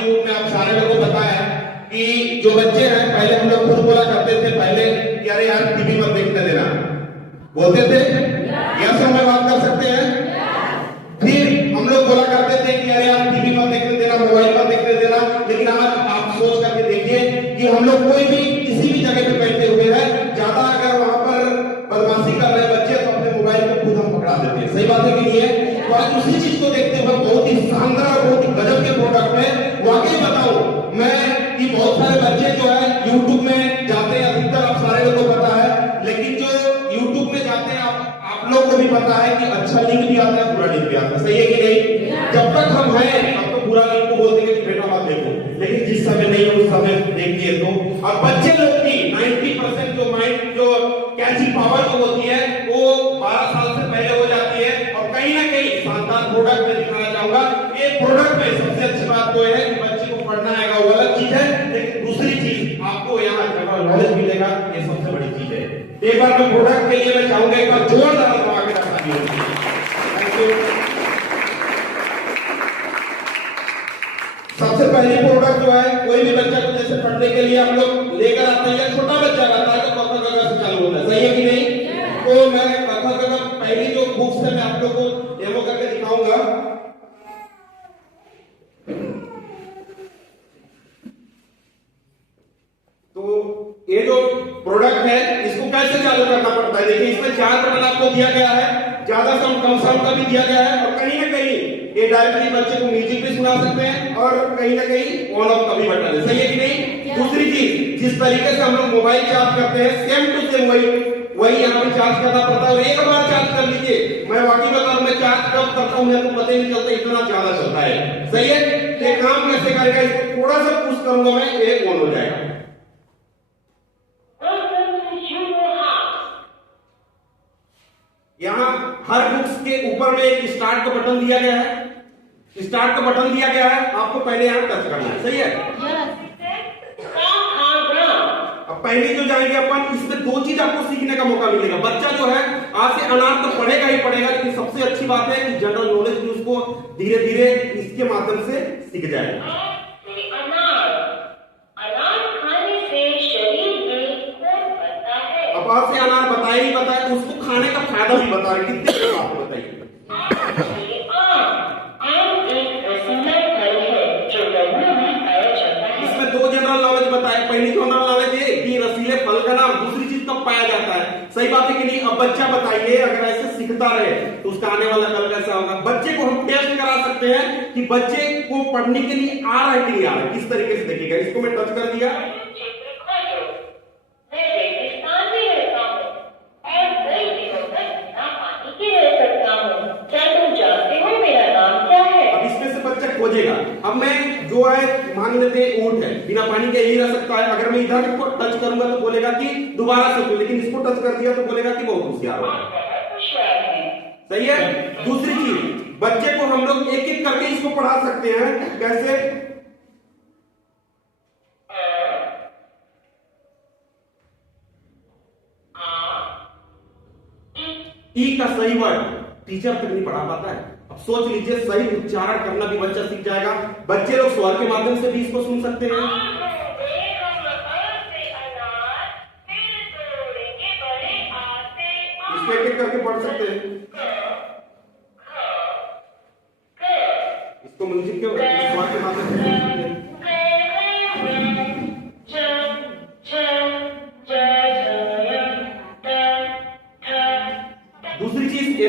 के युग में आप सारे लोगों को पता है कि जो बच्चे हैं, पहले हम लोग खुद बोला करते थे पहले कि अरे यार टीवी मत देखने देना, बोलते थे या सब में बात कर सकते हैं। फिर हम लोग बोला करते थे कि अरे यार टीवी मत देखने देना, मोबाइल मत देखने देना। लेकिन आज आप सोच करके देखिए कि हम लोग कोई भी किसी भी जगह पे बैठे हुए हैं, ज्यादा अगर वहां पर बदमाशी कर रहे बच्चे तो अपने मोबाइल को खुद हम पकड़ा देते हैं। सही बात है कि नहीं है? तो आज उसी चीज को देखते हुए बहुत ही शानदार, बहुत ही गजब के प्रोडक्ट में वाकई बताऊं मैं कि बहुत सारे बच्चे जो है यूट्यूब में जाते हैं, अधिकतर आप सारे लोगों को पता है। लेकिन जो यूट्यूब में जाते हैं आप लोग को भी पता है कि अच्छा लिंक भी आता है, बुरा लिंक भी आता है। सही है कि नहीं? जब तक हम हैं तब तो बुरा लिंक को बोल देंगे कि बेटा मत देखो, लेकिन जिस समय नहीं है उस समय देखिए। तो अब बच्चे लोग की 90% जो माइंड जो कैचिंग पावर जो होती है वो 12 साल से पहले हो जाती है। और कहीं ना कहीं शानदार प्रोडक्ट में दिखाना चाहूंगा। ये प्रोडक्ट में सबसे अच्छी बात तो है कि बच्चे को पढ़ना आएगा, वो अलग चीज है, लेकिन दूसरी चीज आपको यहाँ जनरल नॉलेज मिलेगा, ये सबसे बड़ी चीज है। एक बार मैं प्रोडक्ट के लिए मैं चाहूंगा एक बार जोरदार दबा के रखा दीजिए। Thank you. सबसे पहली प्रोडक्ट जो है, कोई भी बच्चा को जैसे पढ़ने के लिए हम लोग लेकर आते हैं, छोटा बच्चा रहता है तो कथा कथा से चालू होता है। सही है कि नहीं? तो मैं कथा कथा पहली जो बुक्स है मैं आप लोग को डेमो करके दिखाऊंगा। तो ये जो प्रोडक्ट है इसको कैसे चालू करना पड़ता है, देखिए इसमें 4 बटन आपको दिया गया है, ज्यादा साउंड कम साउंड का भी दिया गया है। और कहीं ना कहीं ये डायरेक्टली बच्चे को म्यूजिक भी सुना सकते हैं और कहीं ना कहीं ऑन ऑफ का भी बटन है। सही है कि नहीं? दूसरी चीज, जिस तरीके से हम लोग मोबाइल चार्ज करते हैं सेम टू सेम वही यहाँ पे चार्ज करना पड़ता है। और एक बार चार्ज कर लीजिए, मैं वाकई बता रहा हूं, मैं चार्ज कब करता हूं मेरे को पता ही नहीं चलता, इतना ज्यादा चलता है। सही है? ये काम कैसे करेगा, इसको थोड़ा सा पुश करूंगा मैं, ये ऑन हो जाएगा। यहाँ हर बुक्स के ऊपर में एक स्टार्ट का बटन दिया गया है, स्टार्ट का बटन दिया गया है, आपको पहले यहाँ टच करना है। सही है? अब पहले जो जाएंगे अपन, इसमें 2 चीज आपको सीखने का मौका मिलेगा। बच्चा जो है आज से अनार तो पढ़ेगा ही पढ़ेगा, लेकिन सबसे अच्छी बात है कि जनरल नॉलेज भी उसको धीरे धीरे इसके माध्यम से सीख जाएगा। अब आज से अनार बताया ही बताया, उसको खाने का फायदा भी बता रहे, कितने आपको बताइए। इसमें 2 जनरल नॉलेज बताए। पहली जनरल नॉलेज है कि रसीले फल का नाम, दूसरी चीज कब पाया जाता है। सही बात है कि नहीं? अब बच्चा बताइए, अगर ऐसे सीखता रहे तो उसका आने वाला कल कैसा होगा। बच्चे को हम टेस्ट करा सकते हैं कि बच्चे को पढ़ने के लिए आ रहा है कि नहीं आ रहा है, किस तरीके से देखिएगा। इसको मैं टच कर दिया, खोजेगा। अब मैं जो है मान लेते हैं ऊंट है, बिना पानी के यही रह सकता है। अगर मैं इधर को टच करूंगा तो बोलेगा कि दोबारा से, लेकिन इसको टच कर दिया तो बोलेगा कि बहुत होशियार है। सही है? दूसरी चीज, बच्चे को हम लोग एक एक करके इसको पढ़ा सकते हैं। कैसे? ई का सही वर्ड टीचर तक नहीं पढ़ा पाता है। अब सोच लीजिए, सही उच्चारण करना भी बच्चा सीख जाएगा। बच्चे लोग स्वर के माध्यम से भी इसको सुन सकते हैं। इसको एक एक करके पढ़ सकते हैं। इसको म्यूजिक के स्वर के माध्यम से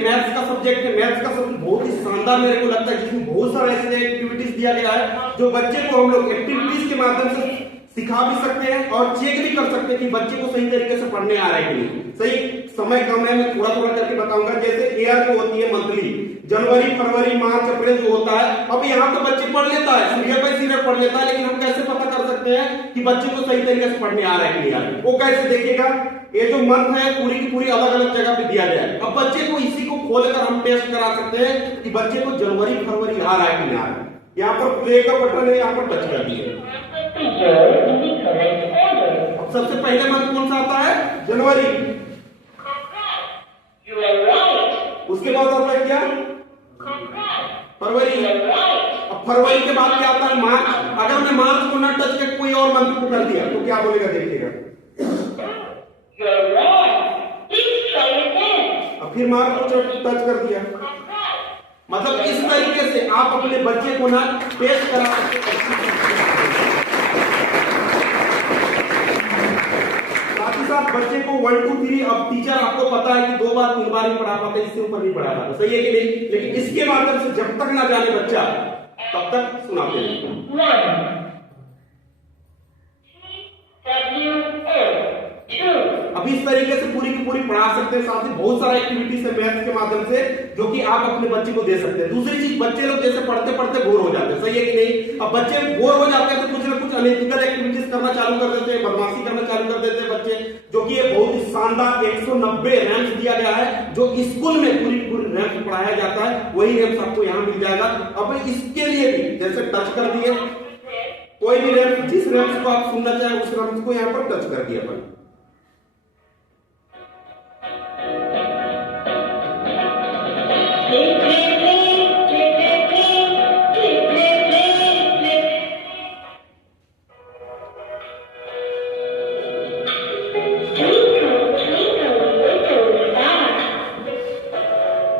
मैथ्स का सब्जेक्ट है। मैथ्स का सब्जेक्ट बहुत ही शानदार मेरे को लगता है, जिसमें बहुत सारे ऐसे एक्टिविटीज दिया गया है जो बच्चे को हम लोग एक्टिविटीज के माध्यम से सिखा भी सकते हैं और चेक भी कर सकते हैं कि बच्चे को सही तरीके से पढ़ने आ रहा है कि नहीं। सही समय कम है, मैं थोड़ा थोड़ा करके बताऊंगा। जैसे ईयर जो होती है मंथली, जनवरी फरवरी मार्च अप्रैल जो होता है, अब यहाँ तो बच्चे पढ़ लेता है, सीरियल बाय सीरियल पढ़ लेता है, लेकिन हम कैसे पता कर सकते हैं कि बच्चे को सही तरीके से पढ़ने आ रहा है कि नहीं आ रहा है? वो कैसे देखेगा? ये जो मंथ है पूरी की पूरी अलग अलग जगह पे दिया गया है। अब बच्चे को इसी को खोलकर हम टेस्ट करा सकते हैं कि बच्चे को जनवरी फरवरी आ रहा है कि नहीं आ रहा है। यहाँ पर प्ले का बटन है, यहाँ पर टच कर दिए। अब सबसे पहले मंथ कौन सा आता है? जनवरी। उसके बाद आता है क्या? फरवरी। अब फरवरी के बाद क्या आता है? मार्च। अगर मैं मार्च को ना टच करके कोई और मंथ को कर दिया तो क्या बोलेगा? देखिएगा, अब फिर मार्च को टच कर दिया। मतलब इस तरीके से आप अपने बच्चे को ना टेस्ट करा सकते हैं। साथ ही साथ बच्चे को 1 2 3 अब टीचर आपको पता है कि 2 बार 3 बार ही पढ़ा पाते, इससे ऊपर नहीं पढ़ा पाते, सही है कि नहीं? लेकिन इसके माध्यम से जब तक ना जाने बच्चा तब तक सुनाते हैं। अब इस तरीके से पूरी की पूरी पढ़ा सकते हैं। साथ ही बहुत सारा एक्टिविटीज है मैथ्स के माध्यम से जो कि आप अपने बच्चे को दे सकते हैं। दूसरी चीज, बच्चे लोग जैसे पढ़ते पढ़ते बोर हो जाते हैं, सही है कि नहीं? अब बच्चे बोर हो जाते हैं तो कुछ ना कुछ अनएथिकल एक्टिविटीज करना चालू कर देते हैं, बदमाशी करना चालू कर देते हैं बच्चे, जो कि ये बहुत ही शानदार 190 रैंक दिया गया है जो स्कूल में पूरी पूरी रैंक पढ़ाया जाता है, वही रैंक आपको यहाँ मिल जाएगा। अब इसके लिए भी जैसे टच कर दिए, कोई भी रैंक, जिस रैंक को आप सुनना चाहे उस रैंक को यहाँ पर टच कर दिया अपन।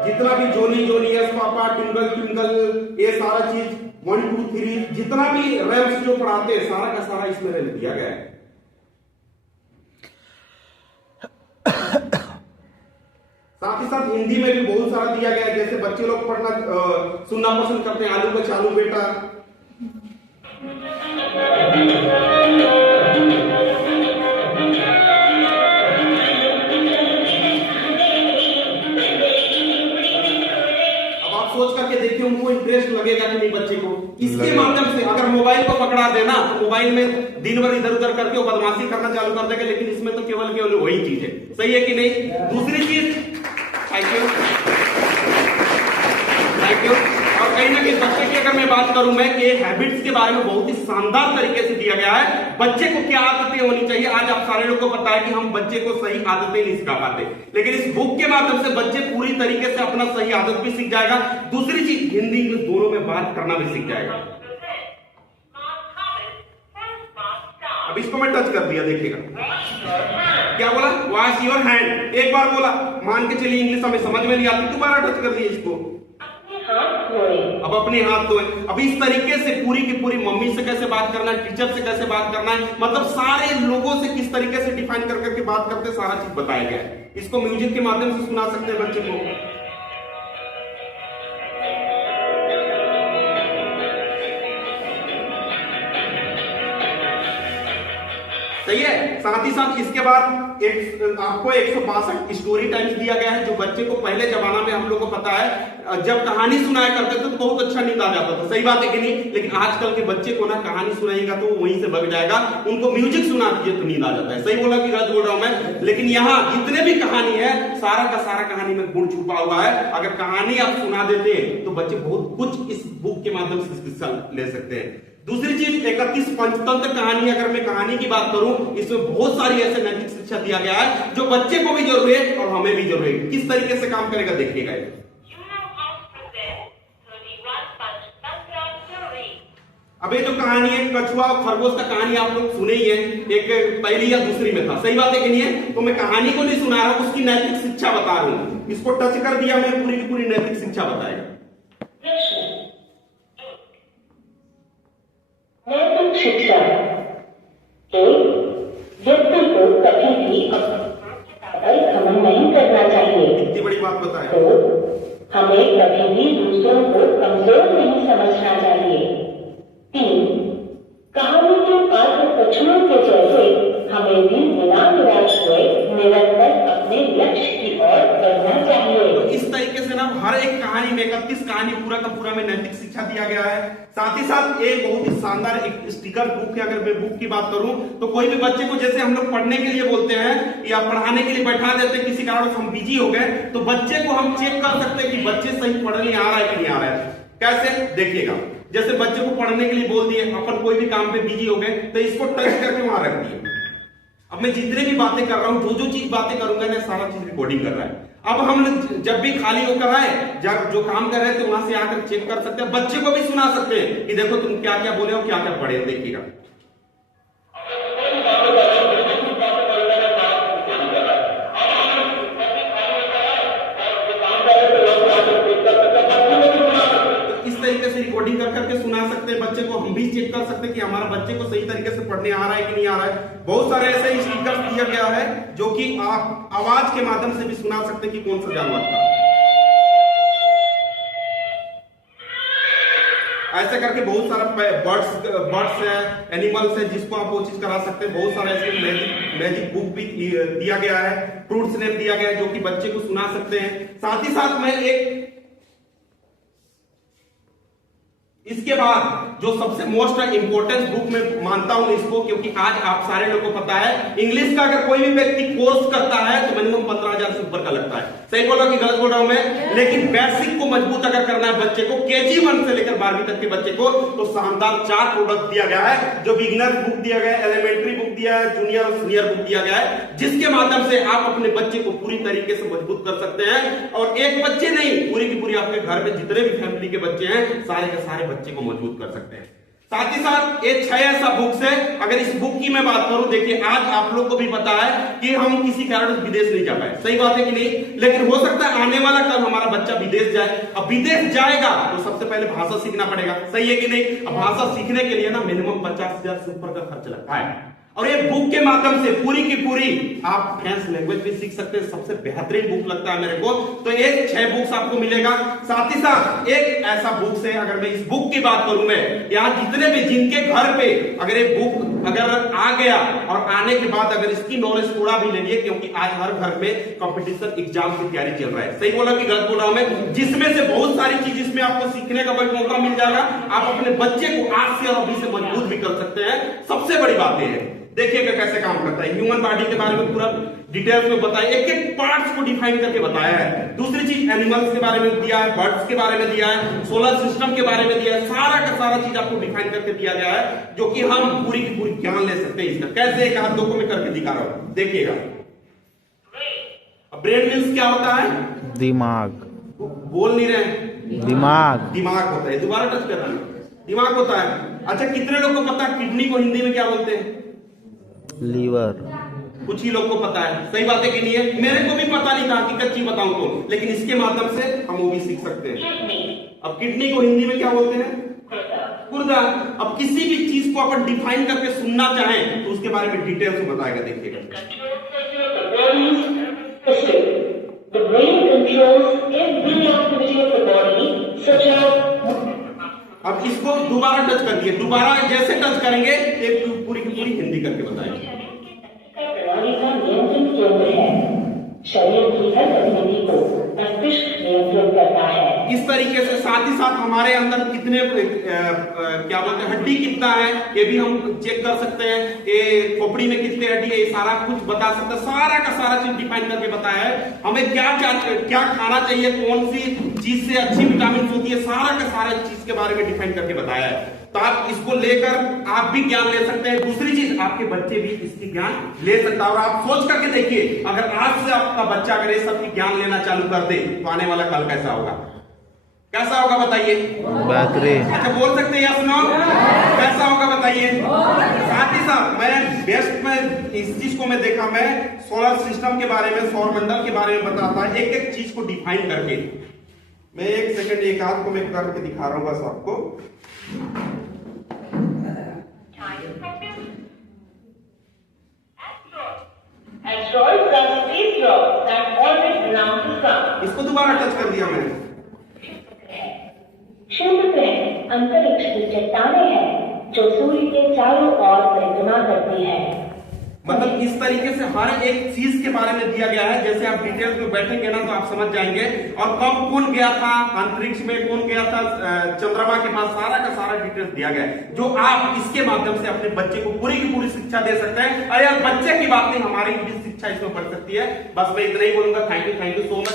जितना भी जोनी जोनी, यस पापा, ट्विंकल ट्विंकल, ये सारा चीज 1 2 3 जितना भी रैम्स जो पढ़ाते हैं सारा का सारा इसमें दिया गया है। साथ ही साथ हिंदी में भी बहुत सारा दिया गया है। जैसे बच्चे लोग पढ़ना सुनना पसंद करते हैं, आलू का चालू बेटा, सोच करके देखिए उनको इंटरेस्ट लगेगा कि नहीं बच्चे को। इसके माध्यम से अगर मोबाइल को पकड़ा देना तो मोबाइल में दिन भर इधर उधर करके वो बदमाशी करना चालू कर देगा, लेकिन इसमें तो केवल केवल वही चीज है, सही है कि नहीं? दूसरी चीज, थैंक यू थैंक यू। और कहीं ना कहीं बच्चे की अगर मैं बात करूं मैं कि हैबिट्स के बारे में बहुत ही शानदार तरीके से दिया गया है। बच्चे को क्या आदतें होनी चाहिए, आज आप सारे लोगों को पता है कि हम बच्चे को सही आदतें नहीं सिखा पाते, लेकिन इस बुक के माध्यम से बच्चे पूरी तरीके से अपना सही आदत भी सीख जाएगा। दूसरी चीज, हिंदी इंग्लिश दोनों में बात करना भी सीख जाएगा। अब इसको मैं टच कर दिया, देखिएगा क्या बोला? वॉश योर हैंड, एक बार बोला, मान के चलिए इंग्लिश हमें समझ में नहीं आती, दोबारा टच कर दिया इसको, अब अपने हाथ धोए। अब इस तरीके से पूरी की पूरी मम्मी से कैसे बात करना है, टीचर से कैसे बात करना है, मतलब सारे लोगों से किस तरीके से डिफाइन कर करके बात करते, सारा चीज बताया गया है। इसको म्यूजिक के माध्यम से सुना सकते हैं बच्चे को। सही है। साथ ही साथ इसके बाद आपको 162 स्टोरी टाइम्स दिया गया है, जो बच्चे को पहले जमाना में हम लोग को पता है जब कहानी सुनाया करते थे तो बहुत अच्छा नींद आ जाता था, सही बात है कि नहीं? लेकिन आजकल के बच्चे को ना कहानी सुनाइएगा तो वहीं से भग जाएगा, उनको म्यूजिक सुना दीजिए तो नींद आ जाता है। सही बोला कि गलत बोल रहा हूं मैं? लेकिन यहाँ जितने भी कहानी है सारा का सारा कहानी में गुण छुपा हुआ है। अगर कहानी आप सुना देते हैं तो बच्चे बहुत कुछ इस बुक के माध्यम से शिक्षा ले सकते हैं। दूसरी चीज, 31 पंचतंत्र कहानी, अगर मैं कहानी की बात करूं इसमें बहुत सारी ऐसे नैतिक शिक्षा दिया गया है जो बच्चे को भी जरूरी है और हमें भी जरूरी है। किस तरीके से काम करेगा देखिएगा। अब ये जो कहानी है कछुआ और खरगोश का कहानी आप लोग सुने ही है, एक पहली या दूसरी में था, सही बात है कि नहीं है? तो मैं कहानी को नहीं सुना रहा हूं, उसकी नैतिक शिक्षा बता रहा हूं। इसको टच कर दिया मैं, पूरी की पूरी नैतिक शिक्षा बताएगा। नैतिक शिक्षा, व्यक्ति को कभी भी घमंड नहीं करना चाहिए। इतनी बड़ी बात बताए। तो हमें कभी भी दूसरों को कमजोर नहीं समझना चाहिए। 3, कहानी के पात्र कछुओं के जैसे हमें भी बिना निराश हुए निरंतर अपने लक्ष्य की ओर बढ़ना चाहिए। तो इस तरीके से ना हर एक कहानी में 31 कहानी पूरा का पूरा में नैतिक शिक्षा दिया गया है। साथ ही साथ एक बहुत ही शानदार एक स्टिकर बुक है। अगर मैं बुक की बात करूं तो कोई भी बच्चे को जैसे हम लोग पढ़ने के लिए बोलते हैं या पढ़ाने के लिए बैठा देते हैं, किसी कारण हम बिजी हो गए तो बच्चे को हम चेक कर सकते हैं कि बच्चे सही पढ़ने आ रहा है कि नहीं आ रहा है। कैसे देखिएगा, जैसे बच्चे को पढ़ने के लिए बोल दिए, अपन कोई भी काम पे बिजी हो गए तो इसको टच करके वहां रख दिए। अब मैं जितने भी बातें कर रहा हूं, जो जो चीज बातें करूंगा ना, सारा चीज रिकॉर्डिंग कर रहा है। अब हम जब भी खाली होकर आए, जब जो काम कर रहे थे वहां से आकर चेक कर सकते हैं, बच्चे को भी सुना सकते हैं कि देखो तुम क्या क्या बोले हो, क्या क्या पढ़े, देखिएगा। तरीके से रिकॉर्डिंग कर करके सुना सकते हैं बच्चे को। हम भी चेक कर सकते हैं कि हमारा बच्चे को सही तरीके से पढ़ने आ रहा है कि नहीं आ रहा है। बहुत सारे ऐसे स्टिकर दिया गया है जो कि आप आवाज के माध्यम से भी सुना सकते हैं कि कौन सा जानवर था। ऐसे करके बहुत सारा बर्ड्स है, एनिमल्स है, जिसको आप वो चीज करा सकते हैं। बहुत सारे ऐसे मैजिक बुक भी दिया गया है, फ्रूट्स नेम दिया गया है, जो कि बच्चे को सुना सकते हैं। साथ ही साथ में एक इसके बाद जो सबसे मोस्ट इंपोर्टेंट बुक में मानता हूं इसको, क्योंकि आज आप सारे लोग को पता है इंग्लिश का अगर कोई भी व्यक्ति कोर्स करता है तो मिनिमम 15,000 से ऊपर का लगता है। सही बोला कि गलत बोल रहा हूं मैं? लेकिन बेसिक को मजबूत अगर करना है बच्चे को, केजी 1 से लेकर 12वीं तक के बच्चे को, तो शानदार 4 प्रोडक्ट दिया गया है। जो बिगिनर बुक दिया गया है, एलिमेंट्री बुक दिया है, जूनियर और सीनियर बुक दिया गया है, जिसके माध्यम से आप अपने बच्चे को पूरी तरीके से मजबूत कर सकते हैं। और एक बच्चे नहीं, पूरी की पूरी आपके घर में जितने भी फैमिली के बच्चे हैं, सारे के सारे बच्चे को मजबूत कर सकते हैं। साथ ही साथ ये 6 ऐसा बुक्स है। अगर इस बुक की मैं बात करूं, देखिए आज आप लोग को भी पता है कि हम किसी कारण विदेश नहीं जा पाए, सही बात है कि नहीं? लेकिन हो सकता है आने वाला कल हमारा बच्चा विदेश जाए। अब विदेश जाएगा तो सबसे पहले भाषा सीखना पड़ेगा, सही है कि नहीं? अब भाषा सीखने के लिए ना मिनिमम 50,000 से ऊपर का खर्च लगता है। और ये बुक के माध्यम से पूरी की पूरी आप फ्रेंच लैंग्वेज भी सीख सकते हैं। सबसे बेहतरीन बुक लगता है मेरे को। तो एक 6 बुक्स आपको मिलेगा। साथ ही साथ एक ऐसा बुक है, अगर मैं इस बुक की बात करूं, मैं यहाँ जितने भी जिनके घर पे अगर ये बुक अगर आ गया और आने के बाद अगर इसकी नॉलेज थोड़ा भी ले लिए, क्योंकि आज हर घर में कंपटीशन एग्जाम की तैयारी चल रहा है, सही बोला कि गलत बोल रहा हूं मैं? जिसमें से बहुत सारी चीज इसमें आपको सीखने का मौका मिल जाएगा। आप अपने बच्चे को आज से और अभी से मजबूत भी कर सकते हैं। सबसे बड़ी बात यह है, देखिएगा कैसे काम करता है। ह्यूमन बॉडी के बारे में पूरा डिटेल्स में बताया, एक एक पार्ट्स को डिफाइन करके बताया है। दूसरी चीज एनिमल्स के बारे में दिया है, बर्ड्स के बारे में दिया है, सोलर सिस्टम के बारे में दिया है। सारा का सारा चीज आपको डिफाइन करके दिया गया है, जो कि हम पूरी की पूरी ज्ञान ले सकते हैं इसका। कैसे? एक हाथ दो को मैं करके दिखा रहा हूं, देखिएगा। ब्रेन मीन्स क्या होता है? दिमाग। बोल नहीं रहे? दिमाग। दिमाग होता है। दोबारा टच कर रहा है, दिमाग होता है। अच्छा, कितने लोग को पता है किडनी को हिंदी में क्या बोलते हैं? लीवर। कुछ ही लोग को पता है, सही बात है कि नहीं है? मेरे को भी पता नहीं था, हकीकत चीज बताऊं तो, लेकिन इसके माध्यम से हम वो भी सीख सकते हैं। अब किडनी को हिंदी में क्या बोलते हैं? गुर्दा। अब किसी भी चीज को अपन डिफाइन करके सुनना चाहें तो उसके बारे में डिटेल से बताएगा, देखिएगा। The brain controls every activity of the body, such as अब इसको दोबारा टच कर दिए, दोबारा जैसे टच करेंगे एक पूरी की पूरी हिंदी करके बताएंगे। प्रणाली का नियंत्रण केंद्र है, शरीर की हर गतिविधि को मस्तिष्क नियंत्रित करता है। इस तरीके से साथ ही साथ हमारे अंदर कितने क्या बोलते हैं, हड्डी कितना है ये भी हम चेक कर सकते हैं। ये खोपड़ी में कितने हड्डी है, ये सारा कुछ बता सकते हैं। सारा का सारा चीज डिफाइन करके बताया है। हमें क्या खाना चाहिए, कौन सी चीज से अच्छी विटामिन होती है, सारा का सारा चीज के बारे में डिफाइन करके बताया है। तो आप इसको लेकर आप भी ज्ञान ले सकते हैं। दूसरी चीज, आपके बच्चे भी इसकी ज्ञान ले सकता है। और आप सोच करके देखिए, अगर आज से आपका बच्चा अगर ये सब की ज्ञान लेना चालू कर दे तो आने वाला कल कैसा होगा? कैसा होगा बताइए? बेहतरीन। अच्छा, बोल सकते हैं या सुनो? कैसा होगा बताइए? साथ ही साथ मैं बेस्ट में इस चीज को मैं देखा, मैं सोलर सिस्टम के बारे में, सौर मंडल के बारे में बताता है, एक एक चीज को डिफाइन करके। मैं एक सेकंड एक हाथ को मैं करके दिखा रहा हूं बस आपको। Asteroids are space rocks that orbit around the sun. इसको दोबारा टच कर दिया मैंने। शुभ ग्रह अंतरिक्ष की चट्टानें हैं जो सूर्य के चारों ओर परिक्रमा करती है। मतलब इस तरीके से हर एक चीज के बारे में दिया गया है। जैसे आप डिटेल्स में बैठेंगे ना तो आप समझ जाएंगे। और कब कौन गया था अंतरिक्ष में, कौन गया था चंद्रमा के पास, सारा का सारा डिटेल्स दिया गया है, जो आप इसके माध्यम से अपने बच्चे को पूरी की पूरी शिक्षा दे सकते हैं। और यार बच्चे की बात नहीं, हमारी भी शिक्षा इसमें पड़ सकती है। बस मैं इतना ही बोलूंगा। Thank you so much.